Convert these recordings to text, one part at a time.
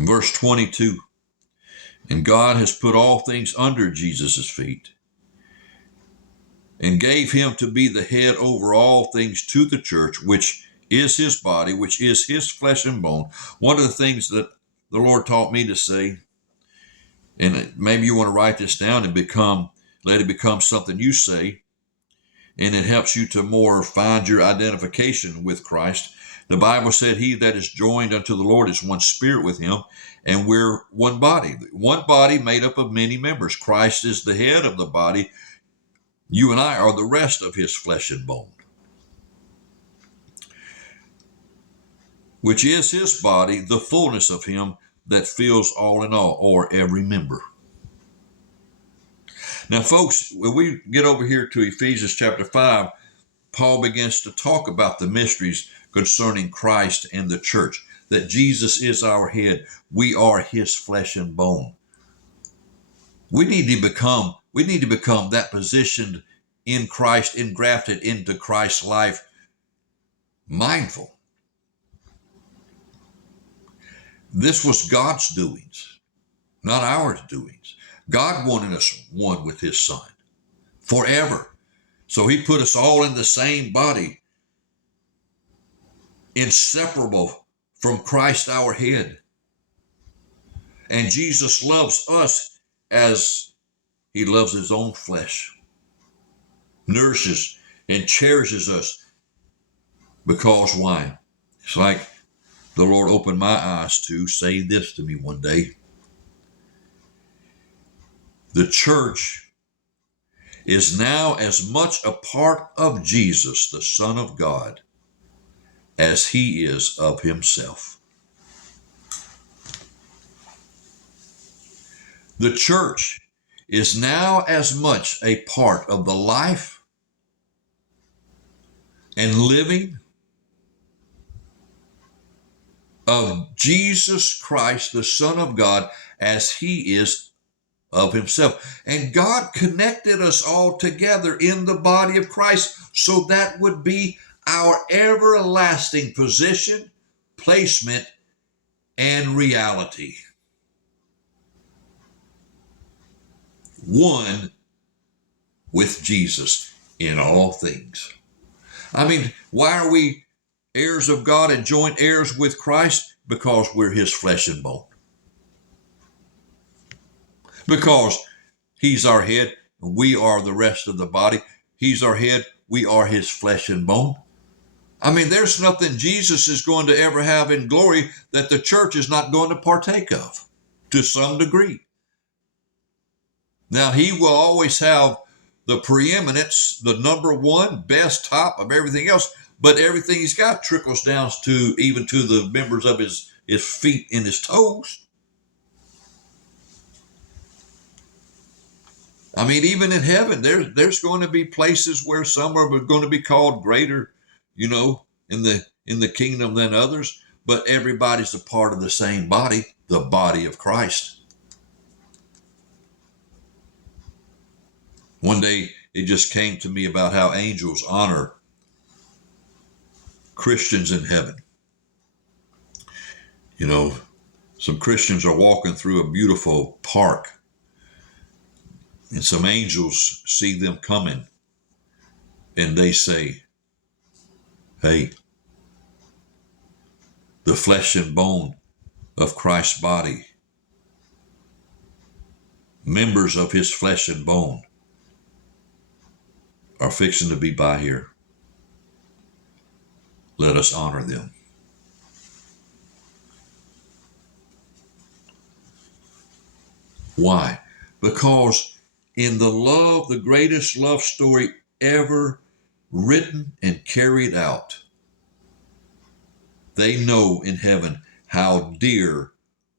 In verse 22, and God has put all things under Jesus' feet and gave him to be the head over all things to the church, which is his body, which is his flesh and bone. One of the things that the Lord taught me to say, and maybe you want to write this down and let it become something you say, and it helps you to more find your identification with Christ. The Bible said, he that is joined unto the Lord is one spirit with him, and we're one body made up of many members. Christ is the head of the body. You and I are the rest of his flesh and bone, which is his body, the fullness of him that fills all in all, or every member. Now, folks, when we get over here to Ephesians chapter 5, Paul begins to talk about the mysteries concerning Christ and the church, that Jesus is our head. We are his flesh and bone. We need to become that positioned in Christ, engrafted into Christ's life, mindful. This was God's doings, not our doings. God wanted us one with his Son forever. So he put us all in the same body, inseparable from Christ our head. And Jesus loves us as he loves his own flesh, nourishes and cherishes us. Because why? It's like the Lord opened my eyes to say this to me one day. The church is now as much a part of Jesus, the Son of God, as he is of himself. The church is now as much a part of the life and living of Jesus Christ, the Son of God, as he is of himself. And God connected us all together in the body of Christ, so that would be our everlasting position, placement, and reality. One with Jesus in all things. I mean, why are we heirs of God and joint heirs with Christ? Because we're his flesh and bone. Because he's our head, and we are the rest of the body. He's our head, we are his flesh and bone. I mean, there's nothing Jesus is going to ever have in glory that the church is not going to partake of to some degree. Now, he will always have the preeminence, the number one, best, top of everything else, but everything he's got trickles down to even to the members of his feet and his toes. I mean, even in heaven, there's going to be places where some are going to be called greater, in the kingdom than others, but everybody's a part of the same body, the body of Christ. One day, it just came to me about how angels honor Christians in heaven. Some Christians are walking through a beautiful park, and some angels see them coming, and they say, hey, the flesh and bone of Christ's body, members of his flesh and bone, are fixing to be by here. Let us honor them. Why? Because in the greatest love story ever written and carried out, they know in heaven how dear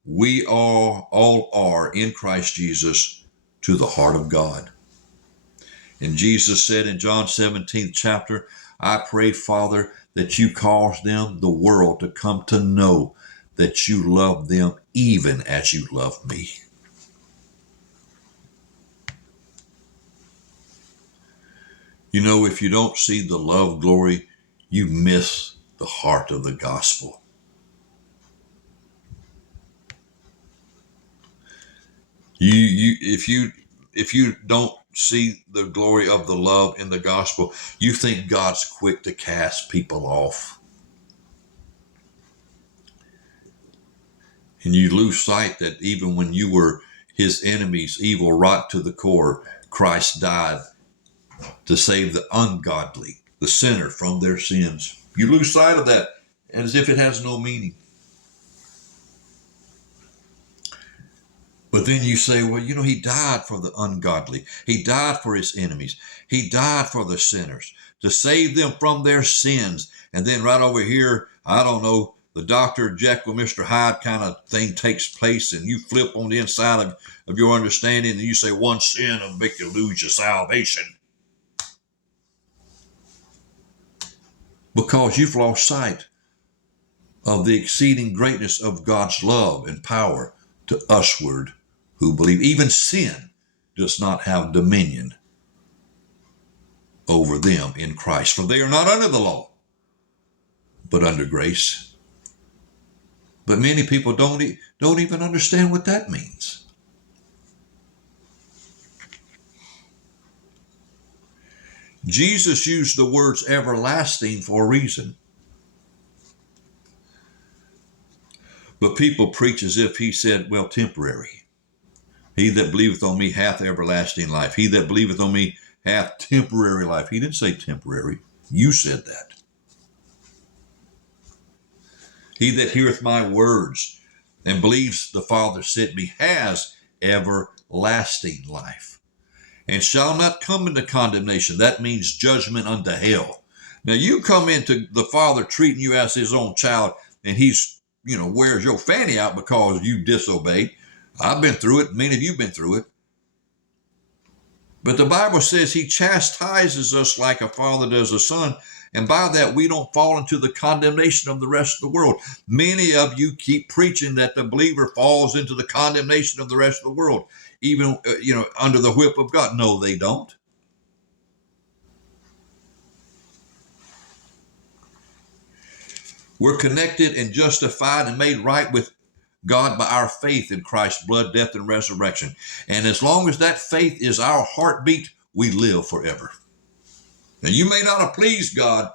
we all are in Christ Jesus to the heart of God. And Jesus said in John 17th chapter, I pray, Father, that you cause them, the world, to come to know that you love them even as you love me. If you don't see the love glory, you miss the heart of the gospel. If you don't see the glory of the love in the gospel, you think God's quick to cast people off. And you lose sight that even when you were his enemies, evil, rot to the core, Christ died to save the ungodly, the sinner, from their sins. You lose sight of that as if it has no meaning. But then you say, well, he died for the ungodly. He died for his enemies. He died for the sinners to save them from their sins. And then right over here, I don't know, the Dr. Jekyll, Mr. Hyde kind of thing takes place, and you flip on the inside of your understanding, and you say one sin will make you lose your salvation. Because you've lost sight of the exceeding greatness of God's love and power to usward who believe. Even sin does not have dominion over them in Christ, for they are not under the law, but under grace. But many people don't even understand what that means. Jesus used the words everlasting for a reason. But people preach as if he said, well, temporary. He that believeth on me hath everlasting life. He that believeth on me hath temporary life. He didn't say temporary. You said that. He that heareth my words and believes the Father sent me has everlasting life, and shall not come into condemnation. That means judgment unto hell. Now you come into the Father treating you as his own child, and he's, wears your fanny out because you disobeyed. I've been through it. Many of you have been through it. But the Bible says he chastises us like a father does a son. And by that, we don't fall into the condemnation of the rest of the world. Many of you keep preaching that the believer falls into the condemnation of the rest of the world, even, under the whip of God. No, they don't. We're connected and justified and made right with God by our faith in Christ's blood, death, and resurrection. And as long as that faith is our heartbeat, we live forever. Now, you may not have pleased God,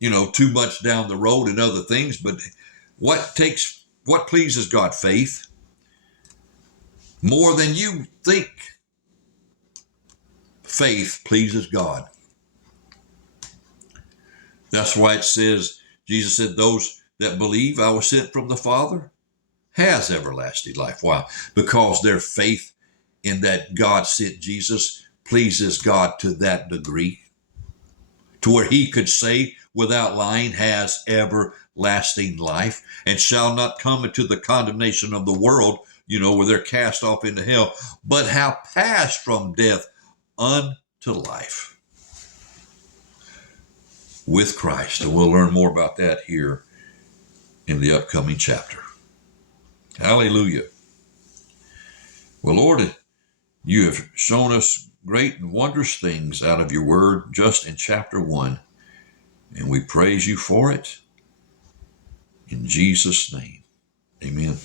too much down the road and other things, but what pleases God? Faith. More than you think. Faith pleases God. That's why it says, Jesus said, those that believe I was sent from the Father has everlasting life. Why? Because their faith in that God sent Jesus pleases God to that degree, to where he could say without lying, has everlasting life, and shall not come into the condemnation of the world, where they're cast off into hell, but have passed from death unto life with Christ. And we'll learn more about that here in the upcoming chapter. Hallelujah. Well, Lord, you have shown us great and wondrous things out of your word just in chapter 1. And we praise you for it. In Jesus' name, amen.